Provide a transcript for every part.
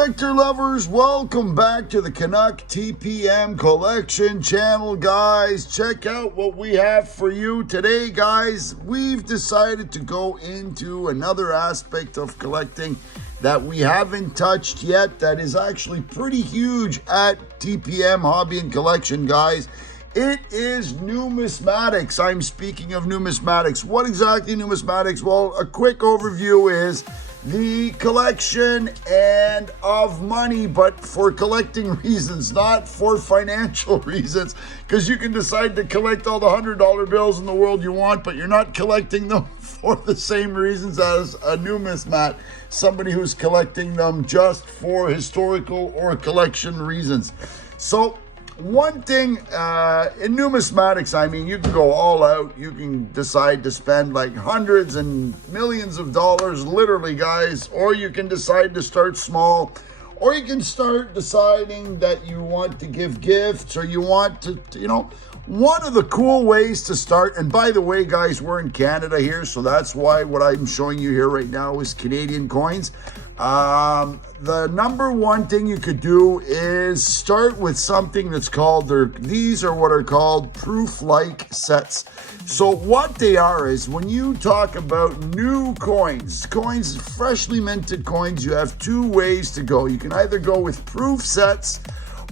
collector lovers, welcome back to the Kanuck TPM Collection channel, guys. Check out what we have for you today, guys. We've decided to go into another aspect of collecting that we haven't touched yet that is actually pretty huge at TPM Hobby and Collection, guys. It is numismatics. I'm speaking of numismatics. What exactly numismatics? Well, a quick overview is the collection and of money, but for collecting reasons, not for financial reasons, because you can decide to collect all the $100 bills in the world you want, but you're not collecting them for the same reasons as a numismat, somebody who's collecting them just for historical or collection reasons. So one thing in numismatics, I mean, you can go all out. You can decide to spend like hundreds and millions of dollars, literally, guys, or you can decide to start small, or you can start deciding that you want to give gifts, or you want to, you know, one of the cool ways to start. And by the way, guys, we're in Canada here, so that's why what I'm showing you here right now is Canadian coins. The number one thing you could do is start with something that's called, these are what are called proof-like sets. So what they are is, when you talk about new coins, freshly minted coins, you have two ways to go. You can either go with proof sets,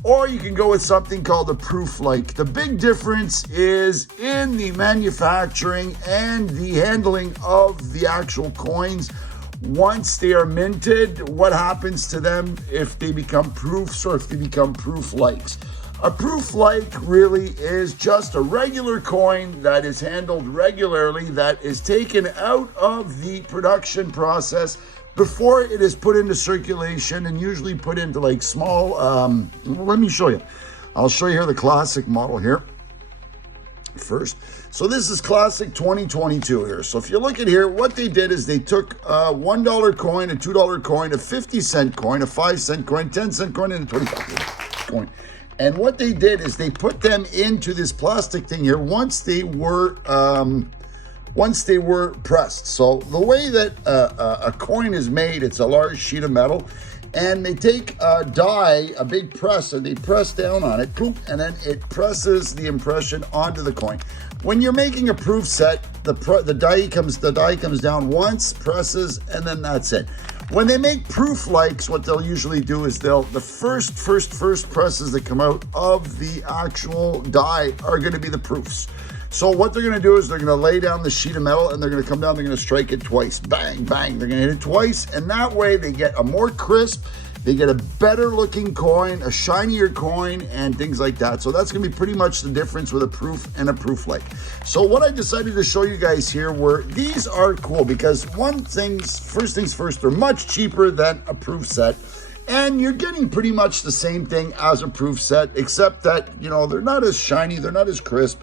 or you can go with something called a proof-like. The big difference is in the manufacturing and the handling of the actual coins. Once they are minted, what happens to them if they become proofs or if they become proof-likes? A proof-like really is just a regular coin that is handled regularly, that is taken out of the production process before it is put into circulation, and usually put into like small, let me show you. I'll show you here the classic model here first. So this is classic 2022 here. So if you look at here, what they did is they took a $1 coin, a $2 coin, a 50-cent coin, a 5-cent coin, 10-cent coin, and a 25-cent coin. And what they did is they put them into this plastic thing here once they were pressed. So the way that a coin is made, it's a large sheet of metal, and they take a die, a big press, and they press down on it, and then it presses the impression onto the coin. When you're making a proof set, the die comes down once, presses, and then that's it. When they make proof likes, what they'll usually do is the first presses that come out of the actual die are going to be the proofs. So what they're going to do is they're going to lay down the sheet of metal, and they're going to come down, they're going to strike it twice. Bang, bang. They're going to hit it twice, and that way they get a more crisp, they get a better looking coin, a shinier coin, and things like that. So that's going to be pretty much the difference with a proof and a proof-like. So what I decided to show you guys here were, these are cool because first things first, they're much cheaper than a proof set. And you're getting pretty much the same thing as a proof set, except that, you know, they're not as shiny, they're not as crisp.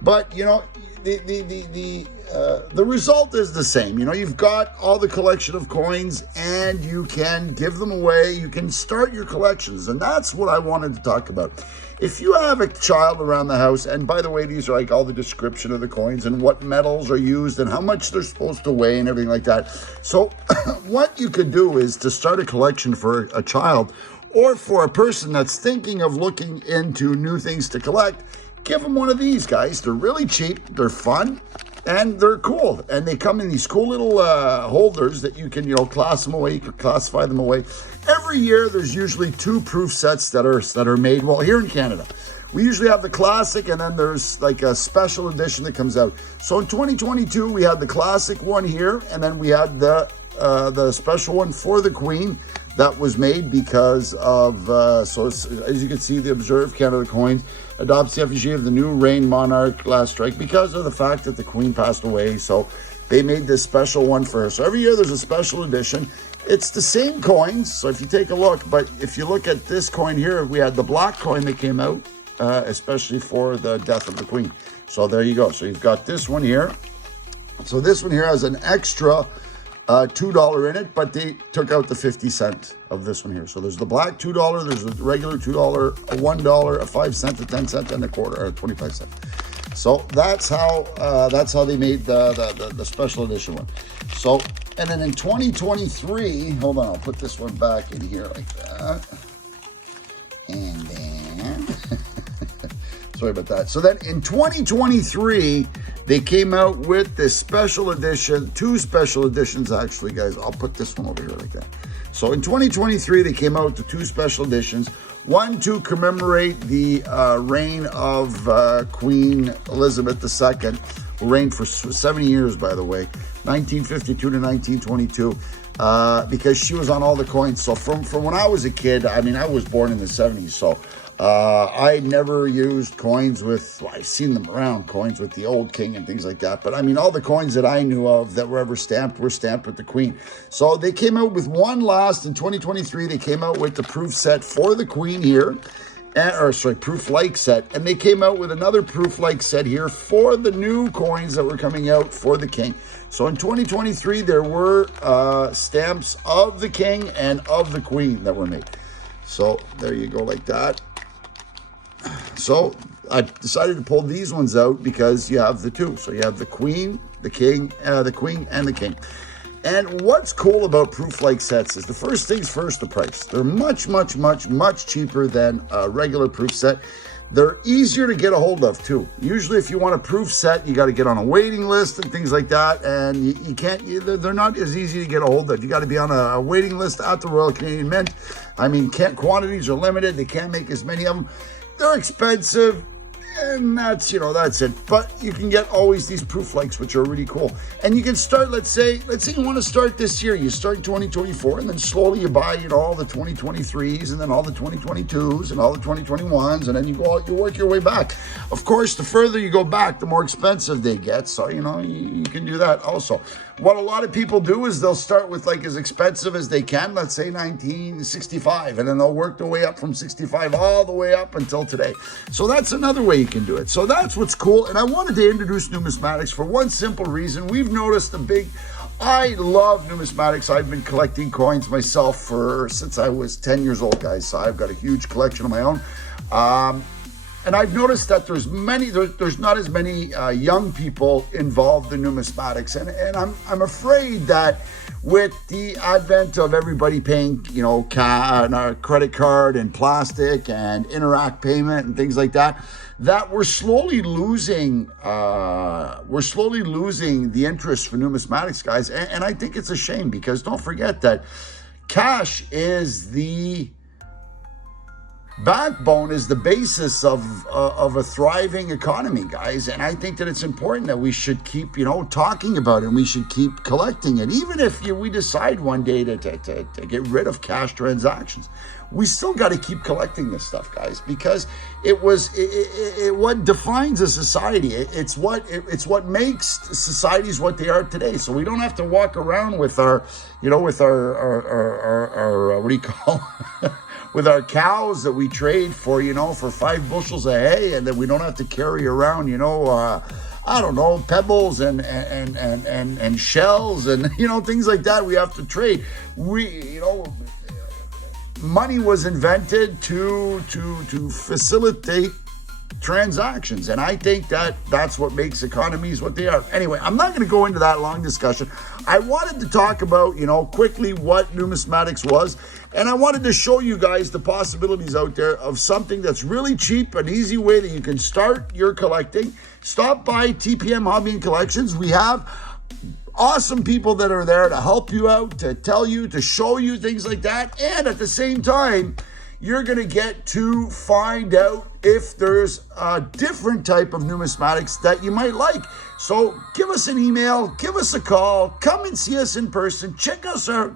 But, you know, the result is the same. You know, you've got all the collection of coins, and you can give them away. You can start your collections, and that's what I wanted to talk about. If you have a child around the house, and by the way, these are like all the description of the coins and what metals are used and how much they're supposed to weigh and everything like that. So what you could do is to start a collection for a child, or for a person that's thinking of looking into new things to collect. Give them one of these, guys. They're really cheap, they're fun, and they're cool. And they come in these cool little holders that you can, you know, class them away, you can classify them away. Every year, there's usually two proof sets that are made. Well, here in Canada, we usually have the classic, and then there's like a special edition that comes out. So in 2022, we had the classic one here, and then we had the special one for the Queen that was made because of, so as you can see, the Observe Canada coins adopts the effigy of the new reign monarch last strike because of the fact that the Queen passed away. So they made this special one for her. So every year there's a special edition. It's the same coins, so if you take a look, but if you look at this coin here, we had the black coin that came out, especially for the death of the Queen. So there you go. So you've got this one here. So this one here has an extra $2 in it, but they took out the 50-cent of this one here. So there's the black $2, there's a regular $2, a $1, a 5-cent, a 10-cent, and a quarter, or a 25-cent. So that's how they made the special edition one. So And then in 2023, hold on, I'll put this one back in here like that. And then, sorry about that. So then in 2023, they came out with this special edition, 2 special editions actually, guys. I'll put this one over here like that. So in 2023, they came out with 2 special editions. One to commemorate the reign of Queen Elizabeth II, who reigned for 70 years, by the way, 1952 to 1922. Because she was on all the coins. So from when I was a kid, I mean, I was born in the 70s, so I never used coins with, well, I've seen them around, coins with the old king and things like that. But I mean, all the coins that I knew of that were ever stamped were stamped with the queen. So they came out with one last in 2023. They came out with the proof set for the queen here. Proof-like set, and they came out with another proof-like set here for the new coins that were coming out for the king. So in 2023, there were stamps of the king and of the queen that were made. So there you go, like that. So I decided to pull these ones out because you have the 2. So you have the queen, the king, the queen, and the king. And what's cool about proof-like sets is the first things first, the price. They're much, much, much, much cheaper than a regular proof set. They're easier to get a hold of too. Usually if you want a proof set, you got to get on a waiting list and things like that. And you can't, they're not as easy to get a hold of. You got to be on a waiting list at the Royal Canadian Mint. I mean, quantities are limited. They can't make as many of them. They're expensive. And that's, that's it. But you can get always these proof likes, which are really cool. And you can start, let's say you want to start this year. You start in 2024, and then slowly you buy, all the 2023s, and then all the 2022s, and all the 2021s, and then you go out, you work your way back. Of course, the further you go back, the more expensive they get. So, you can do that also. What a lot of people do is they'll start with like as expensive as they can, let's say 1965, and then they'll work their way up from 65 all the way up until today. So that's another way you can do it. So that's what's cool. And I wanted to introduce numismatics for one simple reason. We've noticed I love numismatics. I've been collecting coins myself since I was 10 years old, guys. So I've got a huge collection of my own. And I've noticed that there's not as many young people involved in numismatics, and I'm afraid that with the advent of everybody paying, credit card and plastic and Interact payment and things like that, that we're slowly losing the interest for numismatics, guys, and I think it's a shame because don't forget that cash is the backbone, is the basis of a thriving economy, guys. And I think that it's important that we should keep, talking about it, and we should keep collecting it. Even if we decide one day to get rid of cash transactions, we still got to keep collecting this stuff, guys, because it what defines a society. It's what makes societies what they are today. So we don't have to walk around with our what do you call with our cows that we trade for, for 5 bushels of hay, and then we don't have to carry around, I don't know, pebbles and shells and, things like that we have to trade. Money was invented to facilitate transactions, and I think that's what makes economies what they are. Anyway, I'm not going to go into that long discussion. I wanted to talk about, quickly what numismatics was, and I wanted to show you guys the possibilities out there of something that's really cheap, an easy way that you can start your collecting. Stop by TPM Hobby and Collections. We have awesome people that are there to help you out, to tell you, to show you things like that, and at the same time, you're going to get to find out if there's a different type of numismatics that you might like. So give us an email, give us a call, come and see us in person, check out our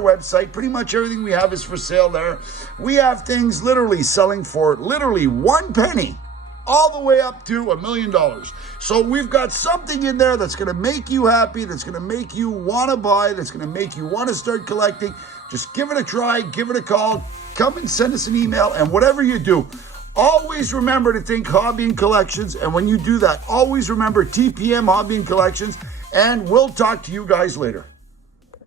website. Pretty much everything we have is for sale there. We have things literally selling for literally 1 penny all the way up to $1 million. So we've got something in there that's going to make you happy, that's going to make you want to buy, that's going to make you want to start collecting. Just give it a try, give it a call, come and send us an email, and whatever you do, always remember to think Hobby and Collections, and when you do that, always remember TPM Hobby and Collections, and we'll talk to you guys later.